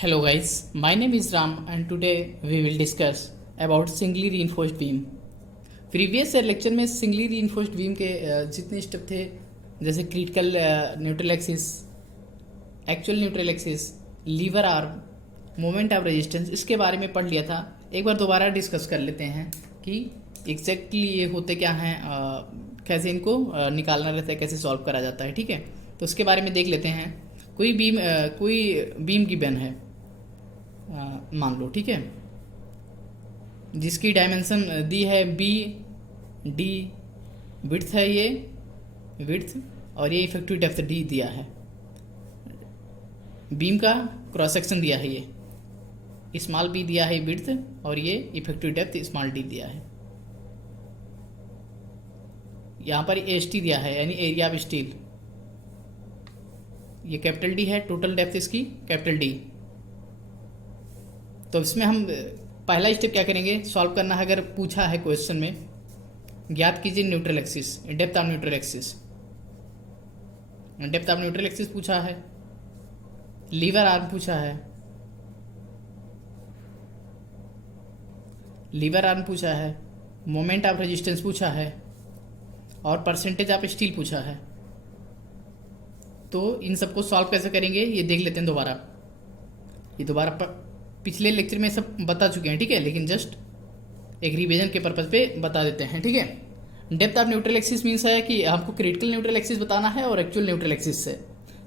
Hello guys, my name is Ram and today we will discuss about singly reinforced beam. Previous lecture में singly reinforced beam के जितने step थे जैसे critical neutral axis, actual neutral axis, lever arm, moment of resistance, इसके बारे में पढ़ लिया था। एक बार दोबारा डिस्कस कर लेते हैं कि एग्जैक्टली ये होते क्या हैं, कैसे इनको निकालना रहता है, कैसे सॉल्व करा जाता है। ठीक है, तो उसके बारे में देख लेते हैं। कोई बीम गिवन है, मान लो, ठीक है, जिसकी डायमेंशन दी है बी डी, विड्थ है ये विड्थ, और ये इफेक्टिव डेप्थ डी दिया है। बीम का क्रॉस सेक्शन दिया है, ये स्मॉल बी दिया है विड्थ, और ये इफेक्टिव डेप्थ स्मॉल डी दिया है। यहाँ पर एच टी दिया है यानी एरिया ऑफ स्टील, ये कैपिटल डी है, टोटल डेप्थ इसकी कैपिटल डी। तो इसमें हम पहला स्टेप क्या करेंगे, सॉल्व करना है। अगर पूछा है क्वेश्चन में, ज्ञात कीजिए neutral axis, depth of neutral axis, depth of neutral axis पूछा है, लीवर आर्म पूछा है, लीवर आर्म पूछा है, मोमेंट ऑफ रेजिस्टेंस पूछा है, और परसेंटेज ऑफ स्टील पूछा है। तो इन सबको सॉल्व कैसे करेंगे ये देख लेते हैं दोबारा। ये दोबारा पिछले लेक्चर में सब बता चुके हैं, ठीक है, लेकिन जस्ट एक रिवीजन के पर्पज पे बता देते हैं। ठीक है, depth of neutral axis means है कि हमको क्रिटिकल न्यूट्रल एक्सिस बताना है और एक्चुअल न्यूट्रल एक्सिस से।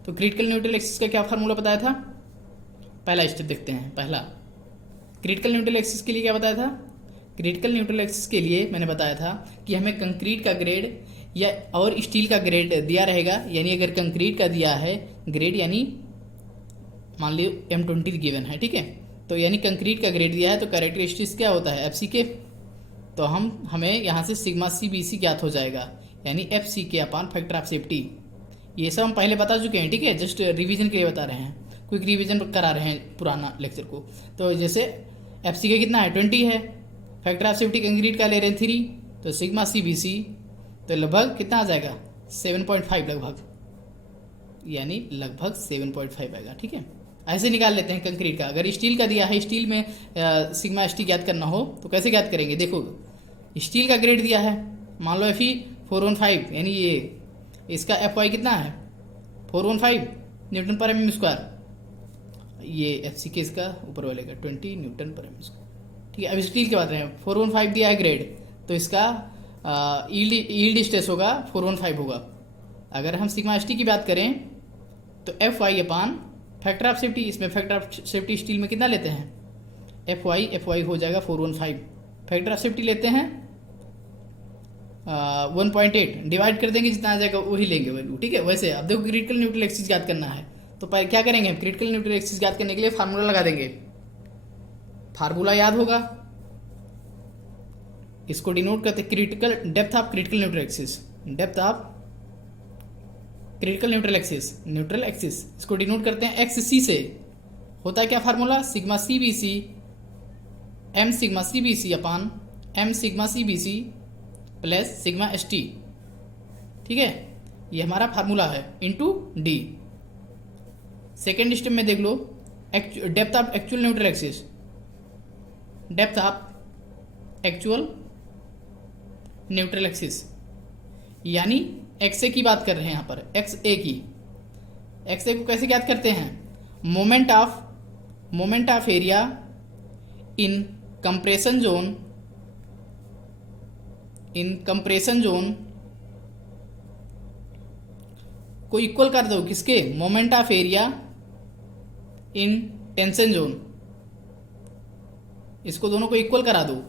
तो क्रिटिकल न्यूट्रल एक्सिस का क्या फार्मूला बताया था, पहला स्टेप देखते हैं। पहला, क्रिटिकल न्यूट्रल एक्सिस के लिए क्या बताया था, क्रिटिकल न्यूट्रल एक्सिस के लिए मैंने बताया था कि हमें कंक्रीट का ग्रेड या और स्टील का ग्रेड दिया रहेगा। यानी अगर कंक्रीट का दिया है ग्रेड, यानी मान लो M20 गिवन है, ठीक है, तो यानी कंक्रीट का ग्रेड दिया है, तो कैरेक्टरिस्टिक्स क्या होता है, FCK। तो हमें यहाँ से सिग्मा CBC ज्ञात हो जाएगा, यानी FCK upon factor of safety. ये सब हम पहले बता चुके हैं, ठीक है, जस्ट रिवीजन के लिए बता रहे हैं, क्विक रिवीजन करा रहे हैं पुराना लेक्चर को। तो जैसे FCK कितना है, 20 है, फैक्टर ऑफ सेफ्टी कंक्रीट का ले रहे हैं 3, तो सिग्मा CBC तो लगभग कितना आ जाएगा, 7.5 लगभग, यानी लगभग 7.5 आएगा। ठीक है, ऐसे निकाल लेते हैं कंक्रीट का। अगर स्टील का दिया है, स्टील में सिग्मा ST ज्ञात करना हो तो कैसे ज्ञात करेंगे, देखो स्टील का ग्रेड दिया है, मान लो Fe 415, यानी ये इसका Fy कितना है 415 न्यूटन पर mm स्क्वायर, ये FCK इसका ऊपर वाले का 20 न्यूटन पर mm स्क्वायर। ठीक है, अब स्टील की बात रहे हैं, 415 दिया है ग्रेड, तो इसका यील्ड स्ट्रेस होगा 415 होगा। अगर हम सिग्मा ST की बात करें तो Fy upon factor of safety, इसमें फैक्टर ऑफ सेफ्टी स्टील में कितना लेते हैं, Fy हो जाएगा 415, फैक्टर ऑफ सेफ्टी लेते हैं 1.8, डिवाइड कर देंगे जितना आ जाएगा वही लेंगे वैल्यू। ठीक है, वैसे अब देखो क्रिटिकल न्यूट्रल एक्सिस ज्ञात करना है, तो क्या करेंगे हम, क्रिटिकल न्यूट्रल एक्सिस ज्ञात करने के लिए फार्मूला लगा देंगे। फार्मूला याद होगा, इसको डिनोट करते critical depth of critical neutral axis, depth of critical neutral axis, इसको डिनोट करते हैं XC से। होता है क्या formula, sigma CBC M sigma CBC अपान M sigma CBC plus sigma ST। ठीक है, ये हमारा फार्मूला है, इनटू D। सेकेंड स्टेप में देख लो, depth of actual neutral axis, depth of actual neutral axis, यानी XA की बात कर रहे हैं यहाँ पर, XA की। XA को कैसे ज्ञात करते हैं, moment of area in compression zone को इक्वल कर दो, किसके, moment of area in tension zone, इसको दोनों को इक्वल करा दो।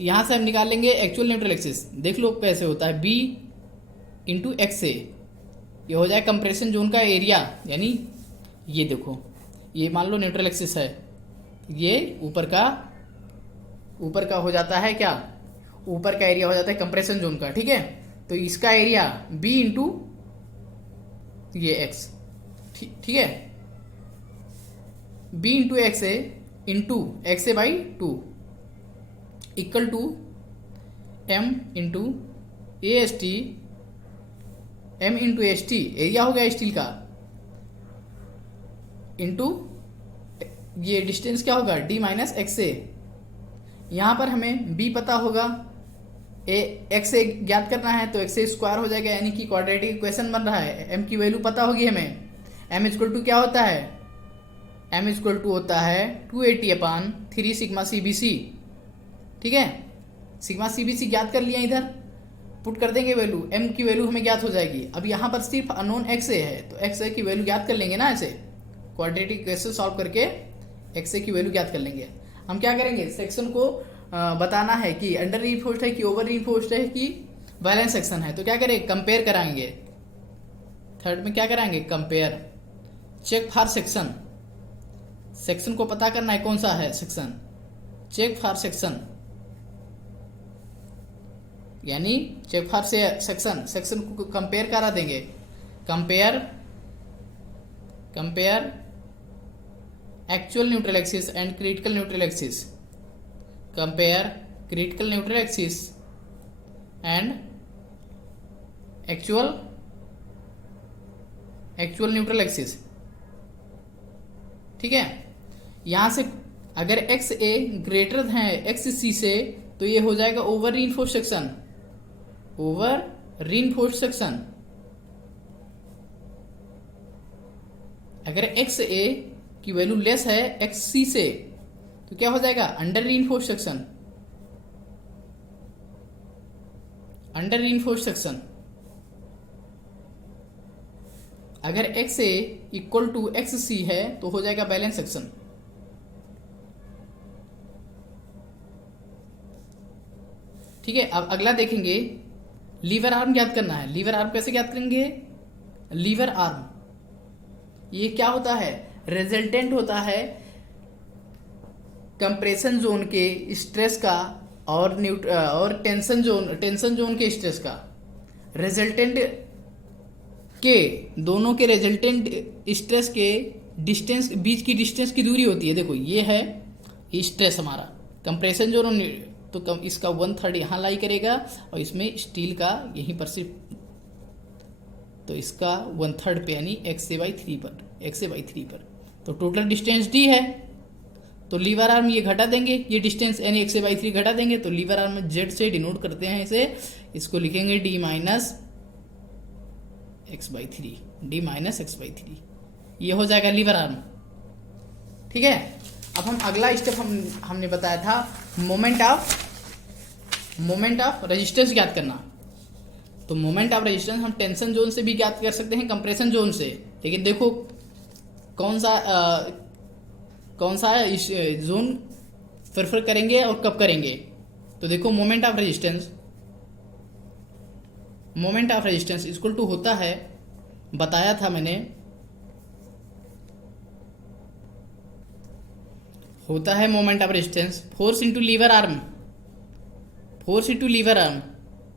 यहां से हम निकाल लेंगे एक्चुअल न्यूट्रल एक्सिस, देख लो कैसे होता है, B इंटू XA, ये हो जाए कंप्रेशन जोन का एरिया, यानी ये देखो, ये मान लो न्यूट्रल एक्सिस है, ये ऊपर का हो जाता है क्या, ऊपर का एरिया हो जाता है कंप्रेशन जोन का। ठीक है, तो इसका एरिया B इंटू ये X, ठीक है, B into XA into XA by 2 equal to M into AST m into S T area हो गया स्टील का इंटू ये डिस्टेंस क्या होगा, d माइनस एक्स ए। यहाँ पर हमें b पता होगा, ए एक्स ए ज्ञात करना है तो एक्स ए स्क्वायर हो जाएगा, यानी कि क्वाड्रेटिक इक्वेशन बन रहा है। m की वैल्यू पता होगी हमें, m इक्वल टू क्या होता है, m इक्वल टू होता है 280/3 सिग्मा सी बी सी। ठीक है, सिग्मा सी बी सी ज्ञात कर लिया, इधर पुट कर देंगे वैल्यू, m की वैल्यू हमें ज्ञात हो जाएगी। अब यहाँ पर सिर्फ अननोन एक्स ए है तो एक्स ए की वैल्यू ज्ञात कर लेंगे ना, ऐसे क्वाड्रेटिक इक्वेशन सॉल्व करके एक्स ए की वैल्यू ज्ञात कर लेंगे। हम क्या करेंगे, सेक्शन को बताना है कि अंडर रीइंफोर्स्ड है कि ओवर रीइंफोर्स्ड है कि बैलेंस सेक्शन है, तो क्या करेंगे, कंपेयर कराएंगे। थर्ड में क्या कराएंगे, compare. Check for section, section को पता करना है कौन सा है सेक्शन, चेक फॉर सेक्शन, यानी चेक फॉर से सेक्शन, सेक्शन को कंपेयर करा देंगे। Compare actual neutral axis and critical neutral axis, compare critical neutral axis and actual neutral axis. ठीक है, यहां से अगर एक्स ए ग्रेटर है एक्स सी से तो ये हो जाएगा over reinforced section, over reinforced section. अगर एक्स ए की वैल्यू लेस है एक्स सी से तो क्या हो जाएगा, under reinforced section, under reinforced section. अगर x a equal to x c है तो हो जाएगा बैलेंस सेक्शन। ठीक है, अब अगला देखेंगे, लीवर आर्म ज्ञात करना है। लीवर आर्म कैसे ज्ञात करेंगे, लीवर आर्म ये क्या होता है, रिजल्टेंट होता है कंप्रेशन जोन के स्ट्रेस का और टेंशन जोन के स्ट्रेस का। रिजल्टेंट के दोनों के रिजल्टेंट स्ट्रेस के डिस्टेंस, बीच की डिस्टेंस की दूरी होती है। देखो ये है स्ट्रेस हमारा कंप्रेशन जोन, तो इसका 1/3 यहाँ लाई करेगा और इसमें स्टील का यहीं पर सिर्फ, तो इसका 1/3 पे यानी XA/3 पर, तो टोटल डिस्टेंस D है। तो लीवर आर्म ये घटा देंगे, ये डिस्टेंस यानी XA/3 घटा देंगे, तो लीवर आर्म Z से डिनोट करते हैं इसे, इसको लिखेंगे D माइनस x/3, ये हो जाएगा लीवर आर्म। ठीक है, अब हम अगला स्टेप हमने बताया था मोमेंट ऑफ रेजिस्टेंस ज्ञात करना। तो मोमेंट ऑफ रेजिस्टेंस हम टेंशन जोन से भी ज्ञात कर सकते हैं, कंप्रेशन जोन से, लेकिन देखो कौन सा जोन प्रेफर करेंगे और कब करेंगे। तो देखो moment of resistance equal to होता है, बताया था मैंने, होता है moment of resistance force into lever arm,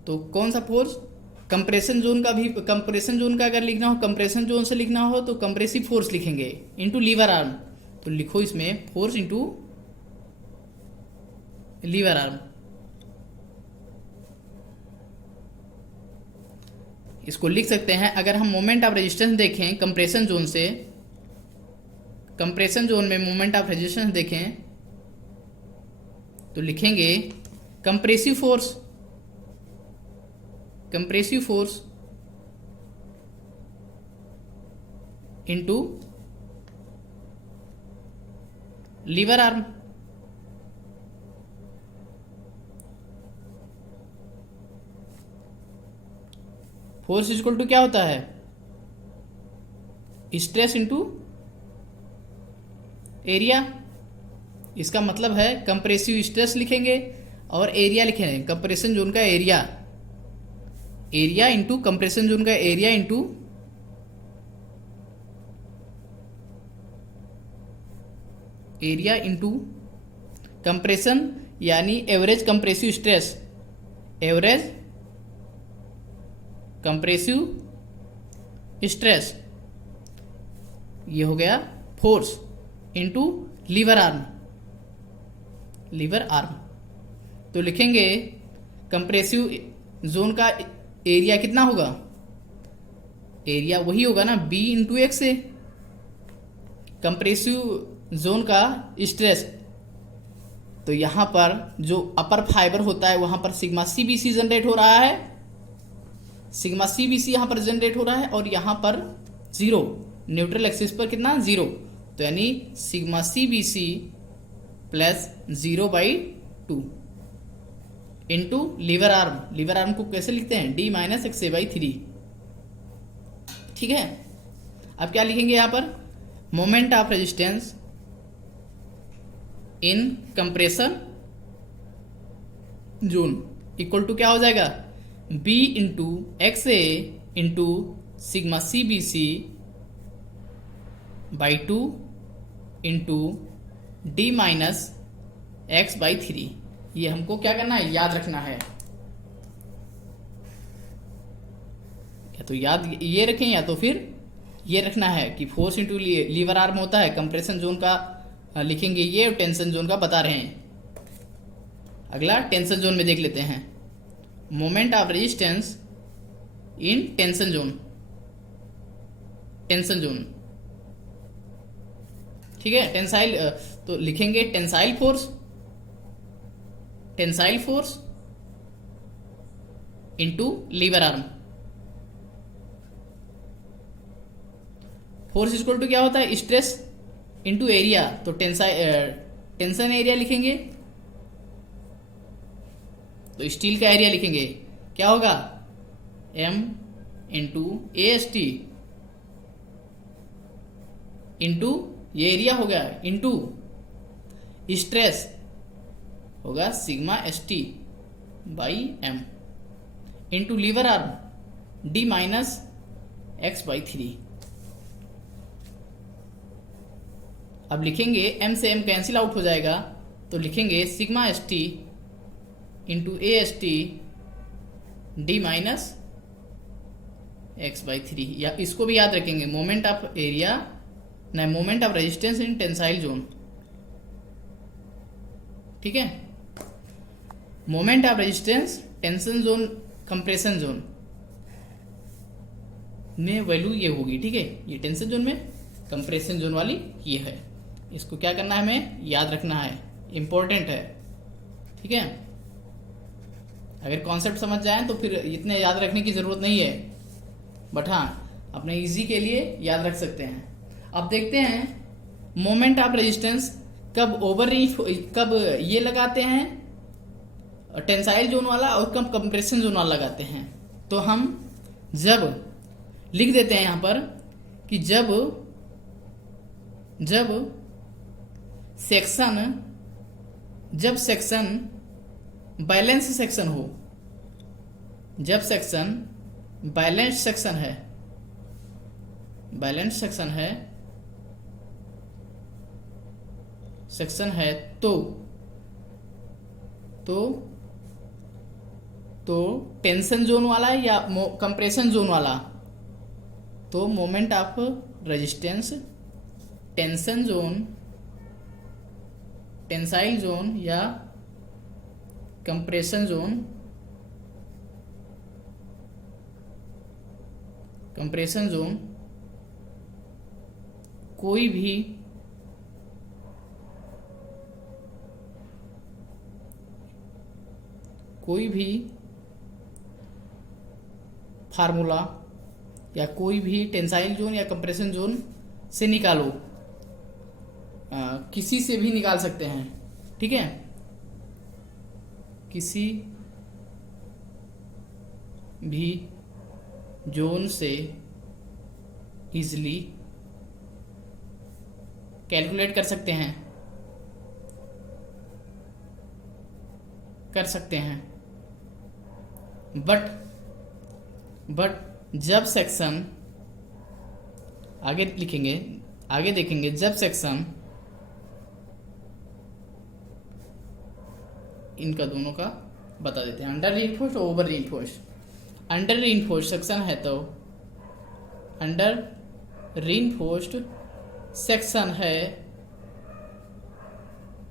तो कौन सा फोर्स, कंप्रेशन जोन का भी, कंप्रेशन जोन का अगर लिखना हो, कंप्रेशन जोन से लिखना हो तो कंप्रेसिव फोर्स लिखेंगे इंटू लीवर आर्म। तो लिखो इसमें फोर्स इंटू लीवर आर्म, इसको लिख सकते हैं। अगर हम मोमेंट ऑफ रेजिस्टेंस देखें कंप्रेशन जोन से, कंप्रेशन जोन में मोमेंट ऑफ रेजिस्टेंस देखें तो लिखेंगे compressive force into lever arm. Force equal to क्या होता है, स्ट्रेस इंटू एरिया। इसका मतलब है कंप्रेसिव स्ट्रेस लिखेंगे और एरिया लिखेंगे, कंप्रेशन जोन का एरिया इंटू कंप्रेशन जोन का एरिया इंटू कंप्रेशन यानी एवरेज कंप्रेसिव स्ट्रेस, ये हो गया फोर्स इंटू लीवर आर्म। तो लिखेंगे कंप्रेसिव जोन का एरिया कितना होगा, एरिया वही होगा ना B इंटू एक्स ए, कंप्रेसिव जोन का स्ट्रेस, तो यहां पर जो अपर फाइबर होता है वहां पर सिग्मा सीबीसी जनरेट हो रहा है, सिग्मा सीबीसी यहां पर जनरेट हो रहा है, और यहां पर जीरो, न्यूट्रल एक्सिस पर कितना, जीरो, तो यानी sigma CBC plus 0/2 into lever arm. Lever arm को कैसे लिखते हैं, D - XA/3। ठीक है, अब क्या लिखेंगे यहां पर, moment of resistance in compression zone equal to क्या हो जाएगा, B into XA into sigma CBC by 2 into D - X/3। ये हमको क्या करना है, याद रखना है, या तो याद ये रखें या तो फिर ये रखना है कि फोर्स इंटू लीवर आर्म होता है, कंप्रेशन जोन का लिखेंगे ये, और टेंशन जोन का बता रहे हैं। अगला टेंशन जोन में देख लेते हैं, moment of resistance in tension zone, tension zone. ठीक है, टेंसाइल, तो लिखेंगे tensile force, tensile force into lever arm. Force equal to क्या होता है, स्ट्रेस इंटू एरिया, तो टेंशन एरिया लिखेंगे, तो स्टील का एरिया लिखेंगे, क्या होगा, M इंटू AST इंटू ये एरिया हो गया, इंटू स्ट्रेस होगा sigma ST/M into lever arm D - X/3। अब लिखेंगे M से M कैंसिल आउट हो जाएगा, तो लिखेंगे sigma ST into AST D - X/3, या इसको भी याद रखेंगे, मोमेंट ऑफ एरिया नहीं, moment of resistance in tensile zone. ठीक है, moment of resistance tension zone compression zone में वैल्यू ये होगी। ठीक है, ये टेंशन जोन में, कंप्रेशन जोन वाली ये है, इसको क्या करना है, हमें याद रखना है, इंपॉर्टेंट है। ठीक है, अगर कॉन्सेप्ट समझ जाए तो फिर इतने याद रखने की जरूरत नहीं है, बट हाँ अपने इजी के लिए याद रख सकते हैं। अब देखते हैं मोमेंट ऑफ रेजिस्टेंस कब ओवर रीच, कब ये लगाते हैं टेंसाइल जोन वाला और कब कंप्रेशन जोन वाला लगाते हैं। तो हम जब लिख देते हैं यहाँ पर कि जब सेक्शन बैलेंस सेक्शन हो, जब सेक्शन बैलेंस सेक्शन है, बैलेंस सेक्शन है तो टेंशन जोन वाला या कंप्रेशन जोन वाला, तो moment of resistance tension zone, tensile zone या कंप्रेशन जोन, कंप्रेशन जोन कोई भी फार्मूला या कोई भी टेंसाइल जोन या कंप्रेशन जोन से निकालो, किसी से भी निकाल सकते हैं। ठीक है, किसी भी जोन से इजीली कैलकुलेट कर सकते हैं, बट जब सेक्शन, आगे लिखेंगे, आगे देखेंगे, जब सेक्शन इनका दोनों का बता देते हैं, अंडर रीइंफोर्स्ड और over reinforced. Under reinforced section है तो अंडर रीइंफोर्स्ड सेक्शन है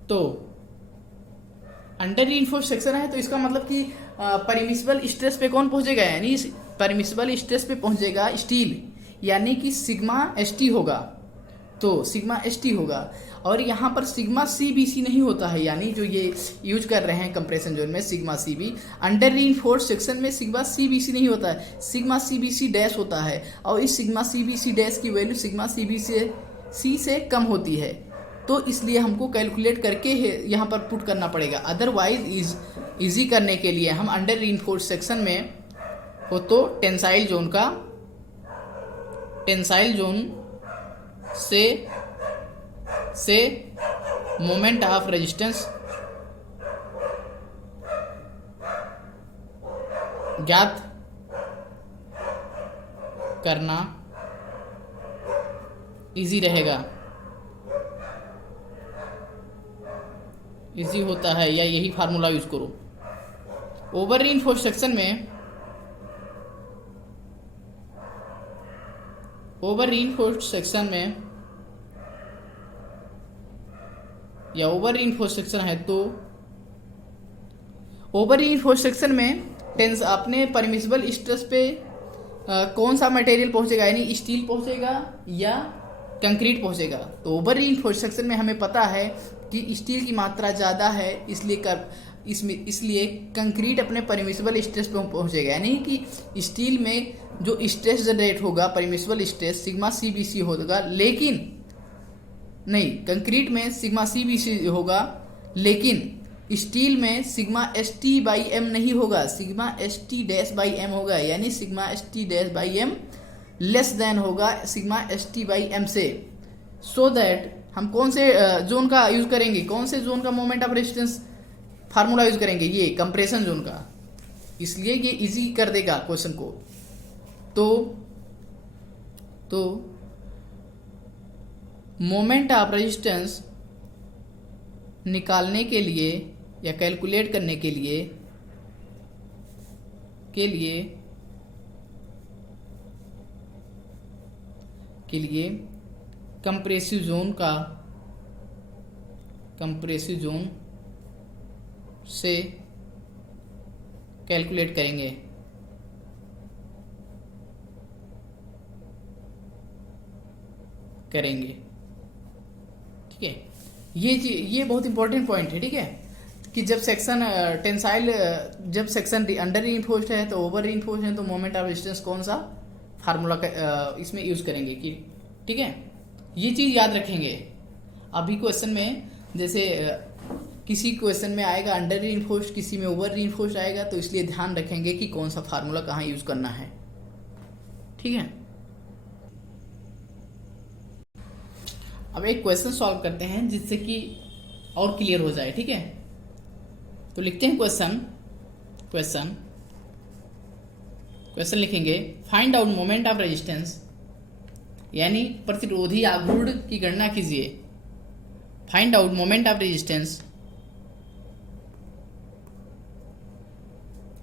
तो अंडर रीइंफोर्स्ड सेक्शन है तो इसका मतलब कि परमिसिबल स्ट्रेस पे कौन पहुंचेगा, यानी परमिसिबल स्ट्रेस पे पहुंचेगा स्टील, यानी कि सिग्मा ST होगा। तो सिग्मा एस टी होगा। और यहाँ पर सिग्मा सी बी सी नहीं होता है, यानी जो ये यूज कर रहे हैं कंप्रेशन जोन में सिग्मा सी बी, अंडर रीइंफोर्स्ड सेक्शन में सिग्मा सी बी सी नहीं होता है, sigma C B c dash होता है। और इस sigma C B c dash की value sigma C B c से कम होती है, तो इसलिए हमको कैलकुलेट करके यहाँ पर पुट करना पड़ेगा। अदरवाइज इजी करने के लिए हम अंडर रीइंफोर्स्ड सेक्शन में हो तो टेंसाइल जोन से मोमेंट ऑफ रेजिस्टेंस ज्ञात करना इजी रहेगा, इजी होता है, या यही फार्मूला यूज करो। ओवर रीइंफोर्स्ड सेक्शन में या ओवर रीइंफोर्स्ड सेक्शन है तो ओवर रीइंफोर्स्ड सेक्शन में टेंस अपने परमिसिबल स्ट्रेस पे कौन सा मटेरियल पहुंचेगा, यानी स्टील पहुंचेगा या कंक्रीट पहुंचेगा। तो ओवर रीइंफोर्स्ड सेक्शन में हमें पता है कि स्टील की मात्रा ज़्यादा है, इसलिए कंक्रीट अपने परमिसिबल स्ट्रेस पे पहुंचेगा, यानी कि स्टील में जो स्ट्रेस जनरेट होगा permissible stress sigma C B C होगा, लेकिन नहीं, कंक्रीट में सिग्मा सी बी सी होगा, लेकिन स्टील में sigma s t by m नहीं होगा, sigma s t dash by m होगा, यानी sigma s t dash by m less than होगा sigma s t by m से। सो दैट हम कौन से जोन का यूज करेंगे, कौन से जोन का moment of resistance formula use करेंगे, ये कंप्रेशन जोन का, इसलिए ये इजी कर देगा क्वेश्चन को। तो मोमेंट ऑफ रेजिस्टेंस निकालने के लिए या कैलकुलेट करने के लिए कंप्रेसिव जोन से कैलकुलेट करेंगे। ठीक है, ये बहुत इंपॉर्टेंट पॉइंट है। ठीक है, कि जब सेक्शन टेंसाइल जब सेक्शन अंडर रीइंफोर्स्ड है तो ओवर रीइंफोर्स्ड है, तो मोमेंट ऑफ रेजिस्टेंस कौन सा फार्मूला इसमें यूज करेंगे कि, ठीक है, ये चीज याद रखेंगे। अभी क्वेश्चन में जैसे किसी क्वेश्चन में आएगा अंडर रीइंफोर्स्ड, किसी में ओवर रीइंफोर्स्ड आएगा, तो इसलिए ध्यान रखेंगे कि कौन सा फार्मूला कहाँ यूज करना है। ठीक है, अब एक क्वेश्चन सॉल्व करते हैं जिससे कि और क्लियर हो जाए। ठीक है, तो लिखते हैं क्वेश्चन लिखेंगे, find out moment of resistance, यानी प्रतिरोधी आघूर्ण की गणना कीजिए। Find out moment of resistance,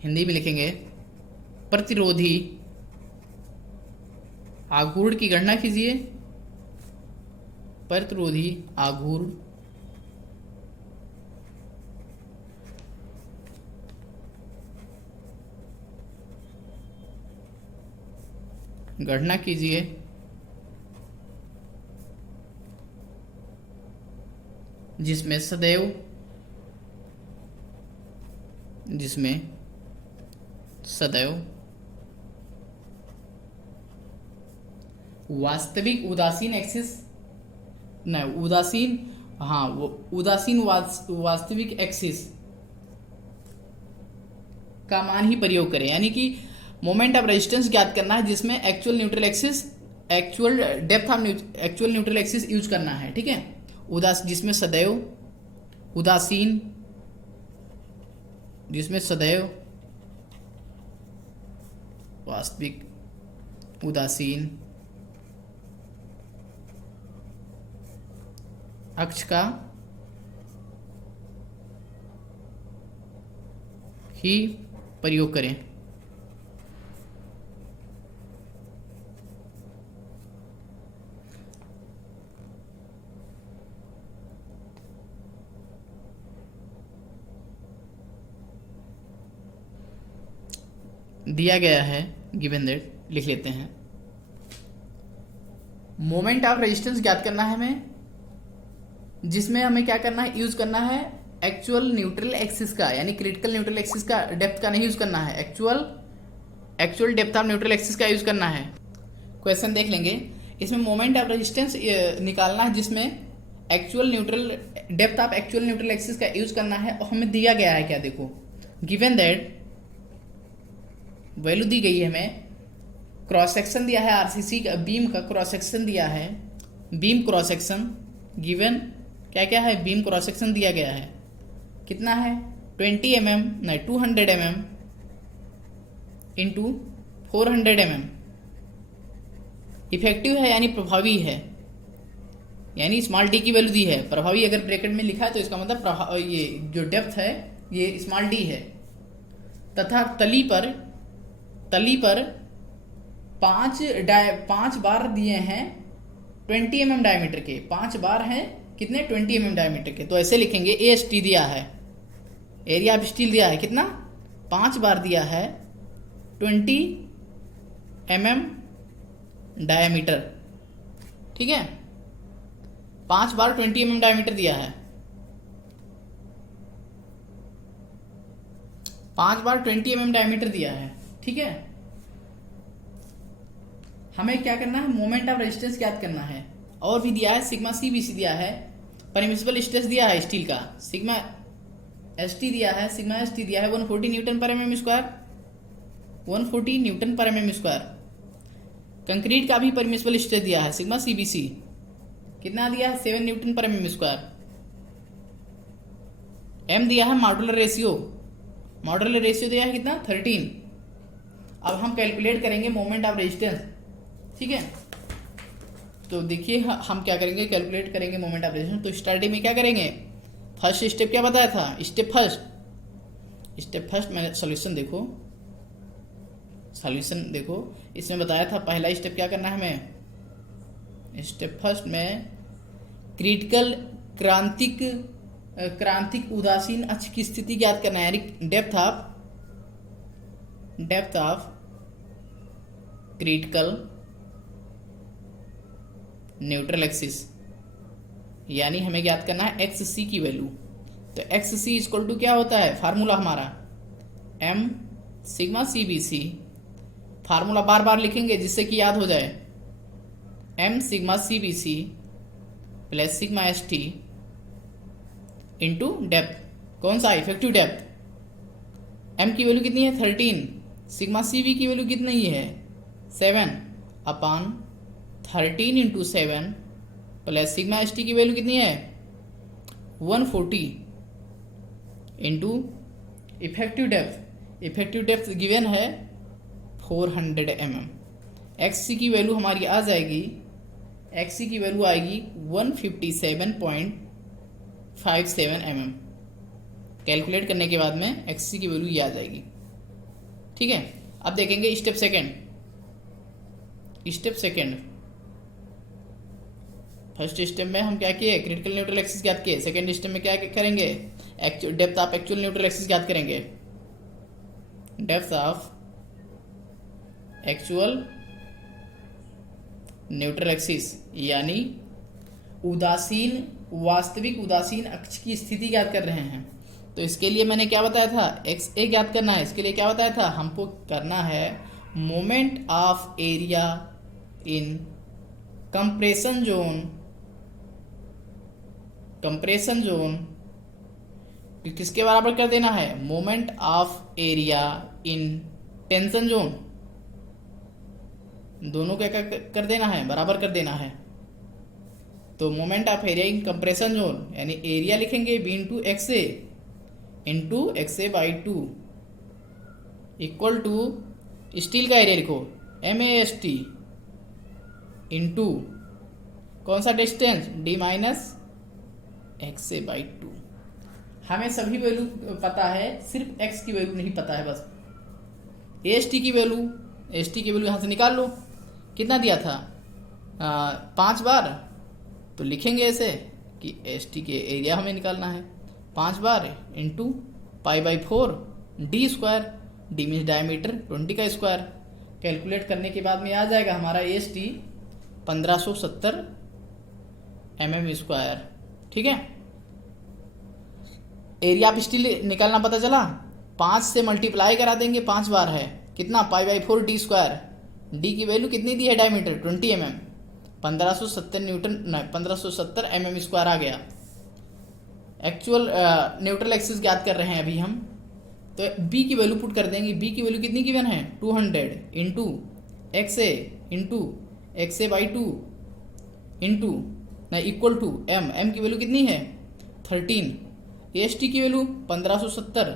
Hindi में लिखेंगे प्रतिरोधी आघूर्ण की गणना कीजिए। प्रतिरोधी आघूर्ण गणना कीजिए जिसमें सदैव वास्तविक उदासीन एक्सिस उदासीन वास्तविक एक्सिस का मान ही प्रयोग करें, यानी कि मोमेंट ऑफ रेजिस्टेंस ज्ञात करना है जिसमें actual neutral axis, actual depth of actual neutral axis use करना है। ठीक है, जिसमें सदैव वास्तविक उदासीन अक्ष का ही प्रयोग करें। दिया गया है गिवन दैट, लिख लेते हैं मोमेंट ऑफ रेजिस्टेंस ज्ञात करना है हमें, जिसमें हमें क्या करना है, यूज करना है एक्चुअल न्यूट्रल एक्सिस का, यानी क्रिटिकल न्यूट्रल एक्सिस का डेप्थ का नहीं यूज करना है, actual depth of neutral axis का यूज करना है। क्वेश्चन देख लेंगे, इसमें मोमेंट ऑफ रेजिस्टेंस निकालना है जिसमें actual neutral depth of actual neutral axis का यूज करना है। और हमें दिया गया है क्या, देखो गिवन दैट वैल्यू दी गई है हमें, क्रॉस सेक्शन दिया है आरसीसी का, बीम का क्रॉस सेक्शन दिया है, बीम क्रॉस सेक्शन गिवन क्या क्या है, बीम क्रॉस सेक्शन दिया गया है, कितना है 20 mm नहीं 200 mm इंटू 400 mm। इफेक्टिव है यानी प्रभावी है, यानी स्मॉल डी की वैल्यू दी है, प्रभावी अगर ब्रैकेट में लिखा है तो इसका मतलब ये जो डेप्थ है ये स्मॉल डी है, तथा तली पर 5 बार दिए हैं 20 mm डायमीटर के, 5 बार हैं कितने 20 mm डायमीटर के। तो ऐसे लिखेंगे, ए स्टी दिया है, एरिया ऑफ स्टील दिया है कितना 5 बार दिया है 20 mm डायमीटर, ठीक है 5 बार 20 mm डायमीटर दिया है, 5 बार 20 mm डायमीटर दिया है, ठीक है। हमें क्या करना है, मोमेंट ऑफ रेजिस्टेंस ज्ञात करना है। और भी दिया है सिग्मा सी बी सी दिया है, परमिसिबल स्ट्रेस दिया है स्टील का, सिग्मा एस टी दिया है, सिग्मा एस टी दिया है 140 न्यूटन पर mm स्क्वायर, 140 न्यूटन पर mm स्क्वायर। कंक्रीट का भी परमिसिबल स्ट्रेस दिया है सिग्मा सी बी सी, कितना दिया है 7 न्यूटन पर mm स्क्वायर। एम दिया है मॉड्यूलर रेशियो दिया है कितना 13। अब हम कैलकुलेट करेंगे मोमेंट ऑफ रेजिस्टेंस, ठीक है। तो देखिए हम क्या करेंगे, कैलकुलेट करेंगे मोमेंट ऑफ रेजिस्टेंस। तो स्टार्टिंग में क्या करेंगे, फर्स्ट स्टेप क्या बताया था, स्टेप फर्स्ट मैंने सॉल्यूशन देखो इसमें बताया था पहला स्टेप क्या करना है हमें, स्टेप फर्स्ट में क्रांतिक उदासीन अक्ष की स्थिति ज्ञात करना है, यानी depth of critical neutral axis, यानी हमें ज्ञात करना है एक्स सी की वैल्यू। तो एक्स सी इक्वल टू क्या होता है, फार्मूला हमारा m sigma C B c, formula बार बार लिखेंगे जिससे कि याद हो जाए, m sigma C B C plus sigma s t into depth, कौन सा इफेक्टिव डेप्थ, एम की वैल्यू कितनी है 13, सिग्मा सी बी की वैल्यू कितनी है 7 upon 13 into 7 plus sigma s t की वैल्यू कितनी है 140 इंटू इफेक्टिव डेप्थ गिवन है 400 mm। एक्स की वैल्यू हमारी आ जाएगी, एक्स की वैल्यू आएगी 157.57 mm। कैलकुलेट करने के बाद में एक्स की वैल्यू ये आ जाएगी, ठीक है। अब देखेंगे स्टेप सेकेंड। फर्स्ट स्टेप में हम क्या किए, क्रिटिकल न्यूट्रल एक्सिस ज्ञात किए। सेकेंड स्टेप में क्या करेंगे, depth of actual neutral axis ज्ञात करेंगे, depth of actual neutral axis यानी वास्तविक उदासीन अक्ष की स्थिति ज्ञात कर रहे हैं। तो इसके लिए मैंने क्या बताया था, एक्स ए ज्ञात करना है। इसके लिए क्या बताया था, हमको करना है moment of area in compression zone किसके बराबर कर देना है, moment of area in tension zone, दोनों क्या कर देना है, बराबर कर देना है। तो moment of area in compression zone यानी एरिया लिखेंगे B into X A by 2 equal to steel का एरिया लिखो MAST इंटू कौन सा distance D minus x A by 2। हमें सभी वैल्यू पता है, सिर्फ x की वैल्यू नहीं पता है बस। एस टी की वैल्यू यहाँ से निकाल लो, कितना दिया था 5 बार, तो लिखेंगे ऐसे कि एस टी के एरिया हमें निकालना है 5 bar into π/4 d square, d means diameter 20 का स्क्वायर। कैलकुलेट करने के बाद में आ जाएगा हमारा एस टी 1570 mm²। ठीक है, एरिया ऑफ स्टील निकालना पता चला, 5 से मल्टीप्लाई करा देंगे, 5 बार है कितना, π/4 d²। डी की वैल्यू कितनी दी है, डायमीटर 20 mm, 1570 न्यूटन, नहीं 1570 mm² आ गया। एक्चुअल न्यूट्रल एक्सिस ज्ञात कर रहे हैं अभी हम, तो बी की वैल्यू पुट कर देंगे। बी की वैल्यू कितनी गिवन है, 200 into XA into XA/2 into नहीं इक्वल टू एम की वैल्यू कितनी है 13, AST की वैल्यू 1570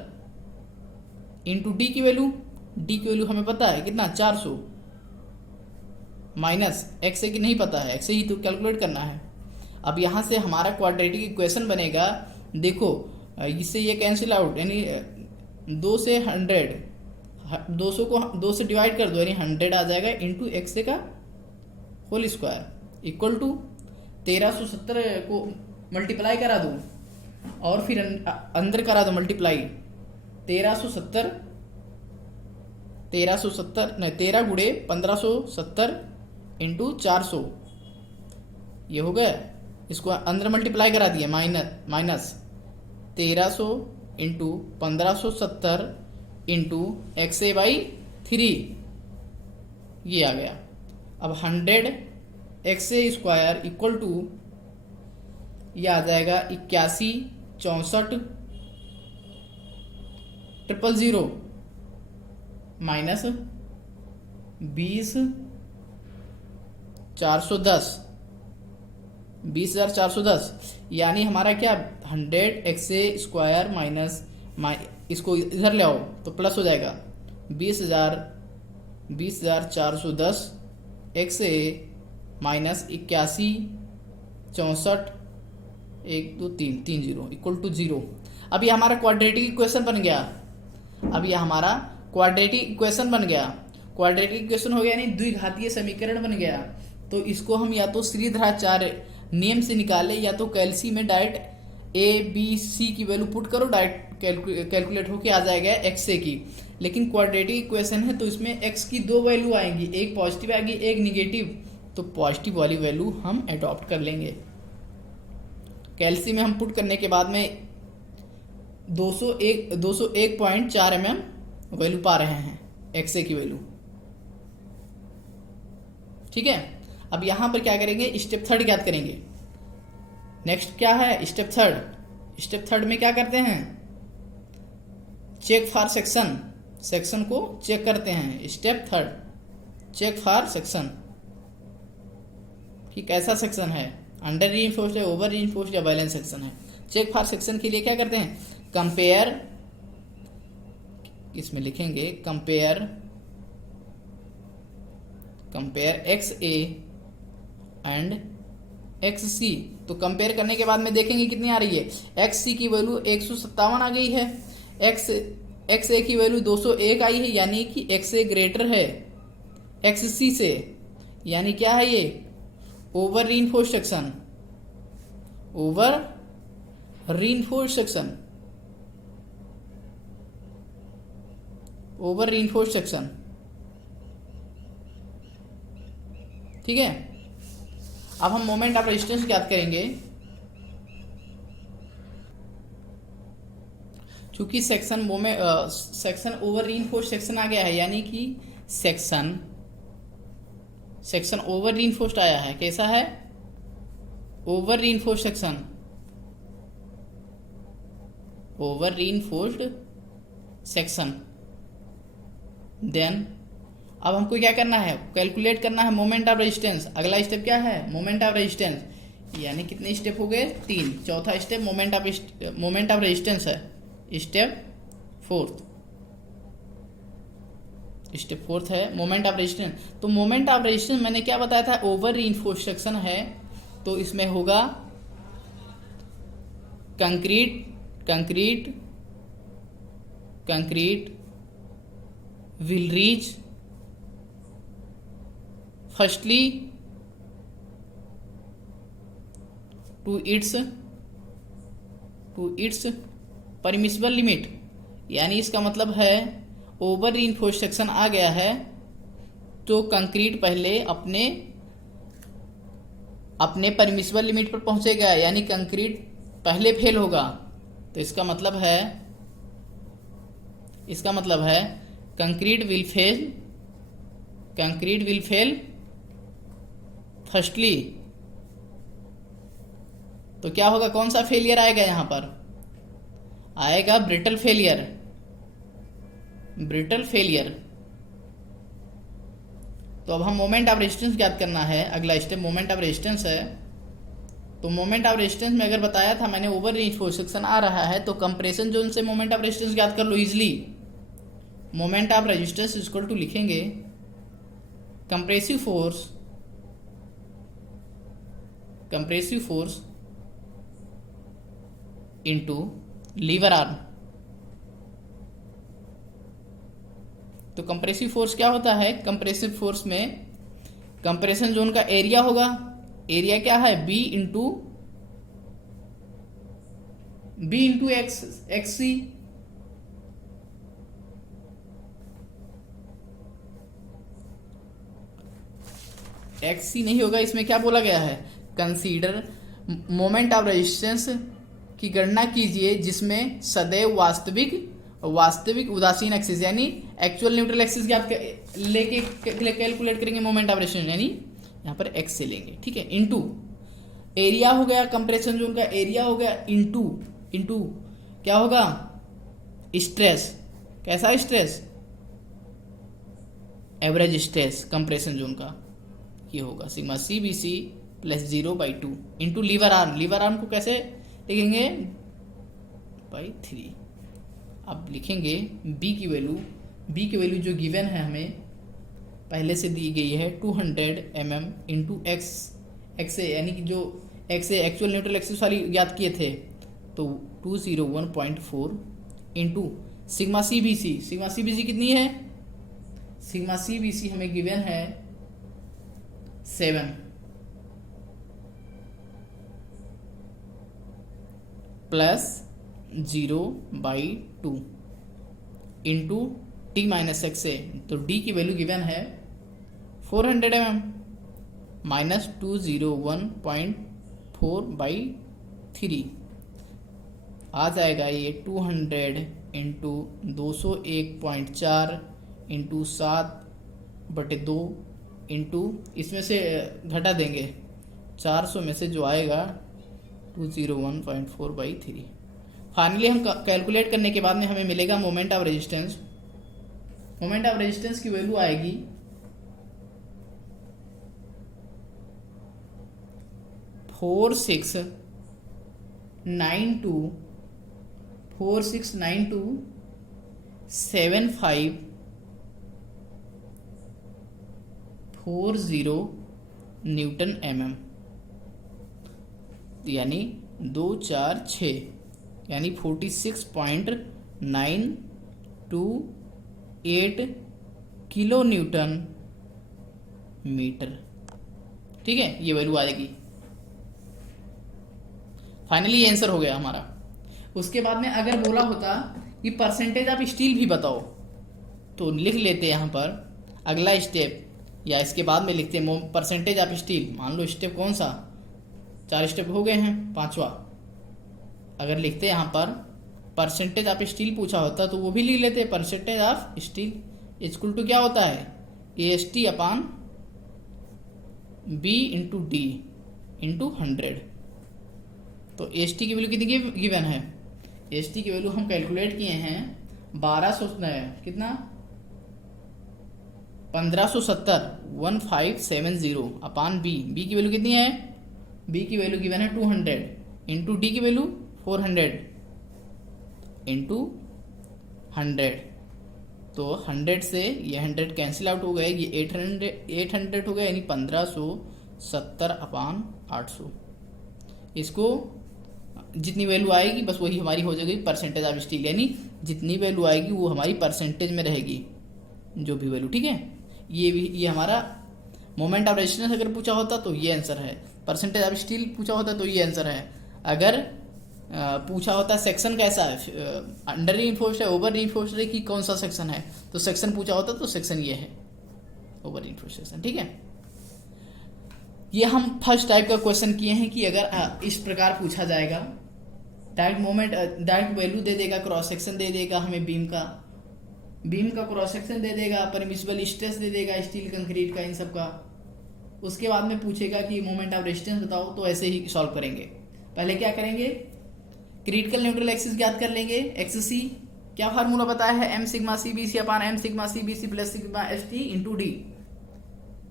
इंटू डी की वैल्यू हमें पता है कितना 400, माइनस XA की नहीं पता है, XA ही तो कैलकुलेट करना है। अब यहाँ से हमारा क्वाड्रेटिक इक्वेशन बनेगा, देखो इससे ये कैंसिल आउट, यानी 2 से 100, 200 को 2 से डिवाइड कर दो, यानी 100 आ जाएगा इंटू XA का होल स्क्वायर इक्वल टू 1370 को मल्टीप्लाई करा दो और फिर अंदर करा दो मल्टीप्लाई, 1370 नहीं 13 गुणे 1570 इंटू 400, ये हो गया। इसको अंदर मल्टीप्लाई करा दिए, माइनस 1300 इंटू 1570 इंटू XA/3, ये आ गया। अब 100 XA² इक्वल टू ये आ जाएगा 81 64 000 माइनस 20 410, 20,410, यानी हमारा क्या 100 XA² माइनस इसको इधर ले आओ तो प्लस हो जाएगा 20,410 XA माइनस 81 64 1 2 3 30 इक्वल टू 0। अब ये हमारा क्वाड्रेटिक इक्वेशन बन गया। क्वाड्रेटिक इक्वेशन हो गया, यानी द्विघातीय समीकरण बन गया। तो इसको हम या तो श्रीधराचार्य नियम से निकाले, या तो कैल्सी में डायरेक्ट ABC की वैल्यू पुट करो, डायरेक्ट कैलकुलेट होके आ जाएगा XA की। लेकिन क्वाड्रेटिक इक्वेशन है तो इसमें x की 2 वैल्यू आएंगी, एक पॉजिटिव आएगी एक निगेटिव, तो पॉजिटिव वाली वैल्यू हम अडॉप्ट कर लेंगे। कैल्सी में हम पुट करने के बाद में 201.4 mm वैल्यू पा रहे हैं XA की वैल्यू। ठीक है, अब यहां पर क्या करेंगे, स्टेप थर्ड ज्ञात करेंगे। नेक्स्ट क्या है, स्टेप थर्ड में क्या करते हैं, चेक फॉर सेक्शन को चेक करते हैं। Step third, check for section कि कैसा सेक्शन है, अंडर रीइंफोर्स्ड है, ओवर रीइंफोर्स्ड या बैलेंस सेक्शन है। चेक फॉर सेक्शन के लिए क्या करते हैं, कंपेयर, इसमें लिखेंगे कंपेयर XA एंड XC। तो कंपेयर करने के बाद में देखेंगे कितनी आ रही है, XC की वैल्यू 157 आ गई है, XA की वैल्यू 201 आई है, यानी कि XA ग्रेटर है XC से, यानी क्या है ये ओवर रीइंफोर्स्ड सेक्शन। ठीक है, अब हम मोमेंट ऑफ रेजिस्टेंस ज्ञात करेंगे। चूंकि सेक्शन ओवर रीइंफोर्स्ड सेक्शन आ गया है, यानी कि सेक्शन ओवर रीइंफोर्स्ड आया है। कैसा है, ओवर रीइंफोर्स्ड सेक्शन। देन अब हमको क्या करना है, कैलकुलेट करना है मोमेंट ऑफ रेजिस्टेंस। अगला स्टेप क्या है, मोमेंट ऑफ रेजिस्टेंस, यानी कितने स्टेप हो गए, 3। चौथा स्टेप मोमेंट ऑफ रेजिस्टेंस है, स्टेप फोर्थ है मोमेंट ऑफ रेजिस्टेंस। तो मोमेंट ऑफ रेजिस्टेंस मैंने क्या बताया था, ओवर रीइंफोर्स्ड सेक्शन है, तो इसमें होगा concrete will reach firstly to its permissible limit, यानी इसका मतलब है ओवर रीइंफोर्स्ड सेक्शन आ गया है तो कंक्रीट पहले अपने अपने परमिसिबल लिमिट पर पहुंचेगा, यानी कंक्रीट पहले फेल होगा। तो इसका मतलब है कंक्रीट विल फेल फर्स्टली। तो क्या होगा, कौन सा फेलियर आएगा यहां पर, आएगा ब्रिटल फेलियर। तो अब हम मोमेंट ऑफ रेजिस्टेंस ज्ञात करना है। अगला स्टेप मोमेंट ऑफ रेजिस्टेंस है। तो मोमेंट ऑफ रेजिस्टेंस में अगर बताया था मैंने ओवर रीइंफोर्स्ड सेक्शन आ रहा है, तो कंप्रेशन जोन से मोमेंट ऑफ रेजिस्टेंस ज्ञात कर लो easily. Moment of resistance equal to लिखेंगे compressive force into lever arm. तो कंप्रेसिव फोर्स क्या होता है, कंप्रेसिव फोर्स में कंप्रेशन जोन का एरिया होगा। एरिया क्या है, b into x c. X c नहीं होगा, इसमें क्या बोला गया है, कंसीडर मोमेंट ऑफ रेजिस्टेंस की गणना कीजिए जिसमें सदैव वास्तविक उदासीन एक्सिस यानी एक्चुअल न्यूट्रल एक्सिस ज्ञात लेके कैलकुलेट करेंगे मोमेंट ऑफ रेजिस्टेंस, यानी यहाँ पर एक्स से लेंगे, ठीक है। इनटू एरिया हो गया, कंप्रेशन जोन का एरिया हो गया, इनटू क्या होगा, स्ट्रेस। कैसा stress, average stress compression zone का, ये होगा sigma C B C plus 0/2 into lever arm को कैसे लिखेंगे, /3। अब लिखेंगे बी की वैल्यू जो गिवन है हमें पहले से दी गई है 200 mm इंटू एक्स ए, यानी कि जो X A actual neutral axis वाली याद किए थे, तो 201.4 into sigma C B C कितनी है, सिग्मा सी बी सी हमें गिवन है 7 plus 0/2 into t minus x a. तो डी की वैल्यू गिवन है 400 mm माइनस 201.4/3 आ जाएगा ये 200 इंटू 201.4 इंटू 7/2 इंटू इसमें से घटा देंगे 400 में से जो आएगा 201.4/3। फाइनली हम कैलकुलेट करने के बाद में हमें मिलेगा मोमेंट ऑफ रेजिस्टेंस की वैल्यू आएगी 46927540 न्यूटन mm, यानी 246 यानी 46.928 किलो न्यूटन मीटर, ठीक है, ये वैल्यू आएगी। फाइनली ये आंसर हो गया हमारा। उसके बाद में अगर बोला होता कि परसेंटेज ऑफ स्टील भी बताओ, तो लिख लेते यहाँ पर अगला स्टेप, या इसके बाद में लिखते हैं परसेंटेज ऑफ स्टील। मान लो स्टेप कौन सा, 4 स्टेप हो गए हैं, 5वां अगर लिखते यहाँ पर परसेंटेज ऑफ स्टील पूछा होता तो वो भी लिख लेते, percentage of steel equal to क्या होता है, AST upon B into D into 100। तो AST की वैल्यू कितनी गिवन है, AST की वैल्यू हम कैलकुलेट किए हैं 1570 अपान बी की वैल्यू कितनी है, बी की वैल्यू गिवन है 200 इंटू डी की वैल्यू 400 इंटू 100। तो 100 से ये 100 कैंसिल आउट हो गए, ये 800 हो गया, यानी 1570 अपान 800। इसको जितनी वैल्यू आएगी बस वही हमारी हो जाएगी परसेंटेज ऑफ स्टील, यानी जितनी वैल्यू आएगी वो हमारी परसेंटेज में रहेगी जो भी वैल्यू, ठीक है। ये हमारा मोमेंट ऑफ रेजिस्टेंस अगर पूछा होता तो ये आंसर है, परसेंटेज ऑफ स्टील पूछा होता तो ये आंसर है। अगर पूछा होता सेक्शन कैसा है, अंडर रीइंफोर्स्ड है, ओवर रीइंफोर्स्ड है कि कौन सा सेक्शन है, तो सेक्शन पूछा होता तो सेक्शन ये है, ओवर रीइंफोर्स्ड सेक्शन, ठीक है। ये हम फर्स्ट टाइप का क्वेश्चन किए हैं कि अगर इस प्रकार पूछा जाएगा, डायरेक्ट मोमेंट डायरेक्ट वैल्यू दे देगा, क्रॉस सेक्शन दे देगा हमें बीम का क्रॉस सेक्शन दे देगा, परमिसिबल स्ट्रेस दे देगा स्टील कंक्रीट का, इन सब का। उसके बाद में पूछेगा कि मोमेंट ऑफ रेजिस्टेंस बताओ, तो ऐसे ही सॉल्व करेंगे। पहले क्या करेंगे, क्रिटिकल न्यूट्रल एक्सिस ज्ञात कर लेंगे। एक्स सी क्या फार्मूला बताया है, m sigma C B c upon m sigma C B C plus sigma s t into d.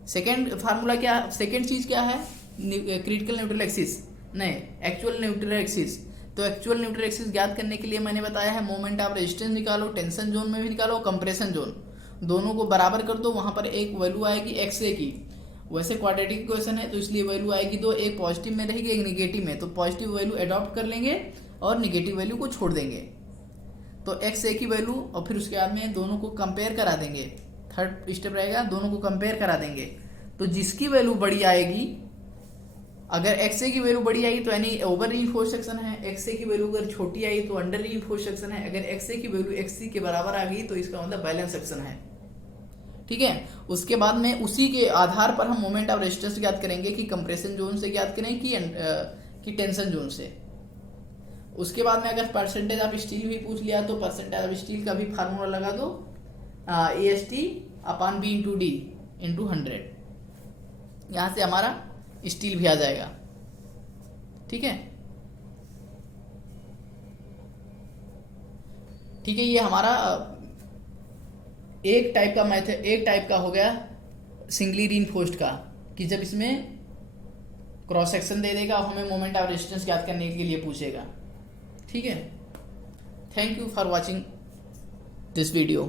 Second formula क्या, सेकेंड चीज क्या है, क्रिटिकल न्यूट्रल एक्सिस नहीं एक्चुअल न्यूट्रल एक्सिस। तो एक्चुअल न्यूट्रल एक्सिस ज्ञात करने के लिए मैंने बताया है मोमेंट ऑफ रेजिस्टेंस निकालो, टेंशन जोन में भी निकालो, कंप्रेशन जोन, दोनों को बराबर कर दो, वहां पर एक वैल्यू आएगी एक्स ए की। वैसे क्वाड्रेटिक इक्वेशन है तो इसलिए वैल्यू आएगी दो, एक पॉजिटिव में रहेगी एक निगेटिव में, तो पॉजिटिव वैल्यू अडॉप्ट कर लेंगे और निगेटिव वैल्यू को छोड़ देंगे। तो एक्स ए की वैल्यू और फिर उसके बाद में दोनों को कंपेयर करा देंगे, थर्ड स्टेप रहेगा, दोनों को कंपेयर करा देंगे। तो जिसकी वैल्यू बड़ी आएगी, अगर एक्स ए की वैल्यू बड़ी आई तो यानी ओवर रीइंफोर्स्ड सेक्शन है, एक्स ए की वैल्यू अगर छोटी आई तो अंडर रीइंफोर्स्ड सेक्शन है, अगर एक्स ए की वैल्यू एक्स सी के बराबर आ गई तो इसका मतलब बैलेंस सेक्शन है। ठीक है, उसके बाद में उसी के आधार पर हम मोमेंट ऑफ रेजिस्टेंस ज्ञात करेंगे कि कंप्रेशन जोन से ज्ञात करें कि टेंशन जोन से। उसके बाद में अगर परसेंटेज ऑफ स्टील भी पूछ लिया तो परसेंटेज ऑफ स्टील का भी फार्मूला लगा दो, A S T upon B into D into 100। यहां से हमारा स्टील भी आ जाएगा। ठीक है, ठीक है, ये हमारा एक टाइप का मेथड, एक टाइप का हो गया सिंगली रीइंफोर्स्ड का, कि जब इसमें क्रॉस सेक्शन दे देगा और हमें मोमेंट ऑफ रेजिस्टेंस ज्ञात करने के लिए पूछेगा। ठीक है, thank you for watching this video.